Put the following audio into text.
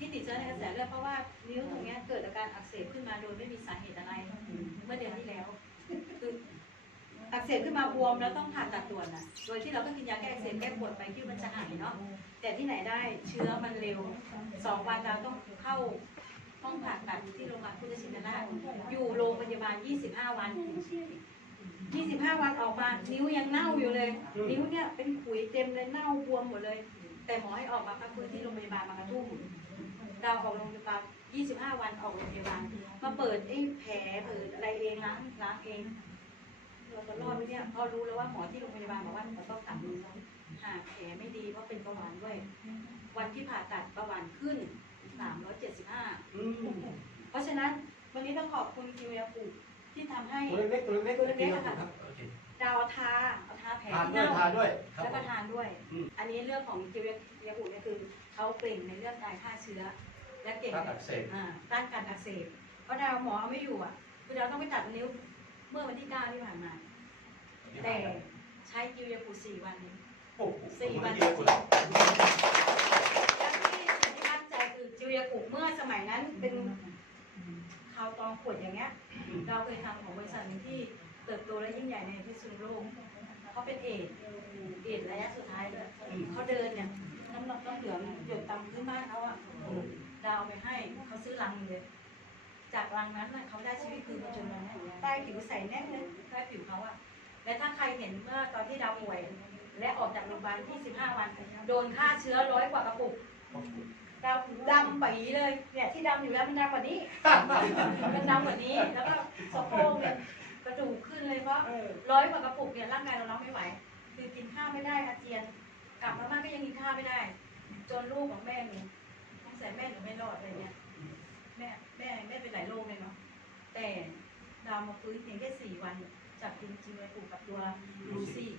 ที่ติดเชื้อในกระแสเลือดเพราะว่านิ้วตรงเนี้ยเกิดอาการอักเสบขึ้นมาโดยไม่มีสาเหตุอะไร เมื่อเดือนที่แล้วคืออักเสบขึ้นมาบวมแล้วต้องผ่าตัดด่วนนะโดยที่เราก็กินยาแก้อักเสบแก้ปวดไปคิดว่ามันจะหายเนาะแต่ที่ไหนได้เชื้อมันเร็วสองวันเราต้องเข้าห้องผ่าตัดที่โรงพยาบาลพุทธชินราชอยู่โรงพยาบาล 25 วัน 25 วันออกมา นิ้วยังเน่าอยู่เลย นิ้วเนี่ยเป็นขุยเต็มเลยเน่าบวมหมดเลย แต่หมอให้ออกมาพักฟื้นที่โรงพยาบาลบางกระทุ่ม เราออกโรงพยาบาล25 วันออกโรงพยาบาลมาเปิดไอ้แผลเปิดอะไรเองล้างล้างเองเราก็รอดไหมเนี่ยพอรู้แล้วว่าหมอที่โรงพยาบาลบอกว่าเราต้องตัดมือหากแผลไม่ดีเพราะเป็นเบาหวานด้วย วันที่ผ่าตัดเบาหวานขึ้น 375อืมเพราะฉะนั้นวันนี้ต้องขอบคุณคิวยาปุที่ทำให้ตัวเล็กๆตัวเล็กๆตัวเล็กๆอะค่ะโอเคดาวทา เอาทาแผลทานที่ด้วยเน่าทานด้วยครับแล้วก็ทานด้วย อืม อันนี้เรื่องของคิวยาปุเนี่ยคือเขาเปล่งในเรื่องการฆ่าเชื้อ และเก่งถ้าอักเสบ อ่าต้านการอักเสบเพราะดาวหมอเอาไม่อยู่อะ คือดาวต้องไปตัดนิ้วเมื่อวันที่เก้าที่ผ่านมา แต่ใช้คิวยาปุสี่วันเองโอ้โหสี่วัน เยอะคุณและที่ที่มั่นใจคือจิวยากุเมื่อสมัยนั้นเป็นข่าวตองขวดอย่างเงี้ย เราเคยทำของบริษัทหนึ่งที่เติบโตและยิ่งใหญ่ในพิษณุโลก เขาเป็นเอดส์เอดส์ระยะสุดท้ายด้วยเขาเดินเนี่ยน้ำหนักต้องเหลืองหยดตามพื้นบ้านเขาอะดาวไปให้เขาซื้อลังเลย จากลังนั้นน่ะเขาได้ชีวิตคืนมาจนวันนี้ใต้ผิวใสแน่นเลยใต้ผิวเขาอะและถ้าใครเห็นเมื่อตอนที่ดาวป่วย และออกจากโรงพยาบาลที่15วัน โดนฆ่าเชื้อร้อยกว่ากระปุกดำดำปีเลยเนี่ยที่ดำอยู่แล้วมันดำกว่านี้มันดำกว่านี้แล้วก็สะโพกเนี่ย กระดูกขึ้นเลยเพราะร้อยกว่ากระปุกเนี่ยร่างกายเรารับไม่ไหว คือกินข้าวไม่ได้อาเจียน กลับมาบ้านก็ยังกินข้าวไม่ได้ จนลูกของแม่หนูต้องใส่แม่หนูไม่รอดอะไรเงี้ยแม่แม่แม่เป็นหลายโรคเลยเนาะแต่ดาวมาฟื้นเพียงแค่สี่วัน จากกินจีไวปูกับตัวลูซี่